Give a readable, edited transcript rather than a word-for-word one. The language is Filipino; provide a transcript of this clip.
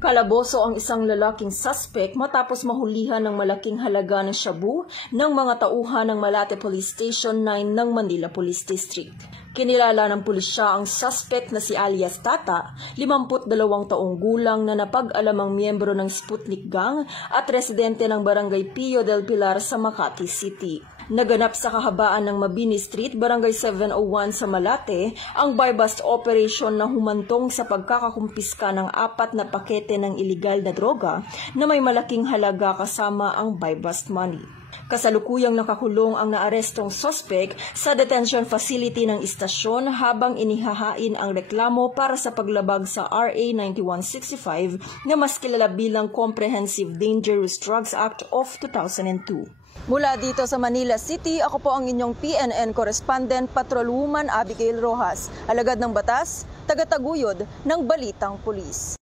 Kalaboso ang isang lalaking suspect matapos mahulihan ng malaking halaga ng shabu ng mga tauhan ng Malate Police Station 9 ng Manila Police District. Kinilala ng pulisya ang suspect na si alias Tata, 52 taong gulang na napag-alamang miyembro ng Sputnik Gang at residente ng Barangay Pio del Pilar sa Makati City. Naganap sa kahabaan ng Mabini Street, Barangay 701 sa Malate, ang buy-bust operation na humantong sa pagkakakumpiska ng 4 na pakete ng iligal na droga na may malaking halaga kasama ang buy-bust money. Kasalukuyang nakakulong ang naarestong suspect sa detention facility ng istasyon habang inihahain ang reklamo para sa paglabag sa RA 9165 na mas kilala bilang Comprehensive Dangerous Drugs Act of 2002. Mula dito sa Manila City, ako po ang inyong PNN correspondent, Patrolwoman Abigail Rojas, alagad ng batas, tagataguyod ng Balitang Pulis.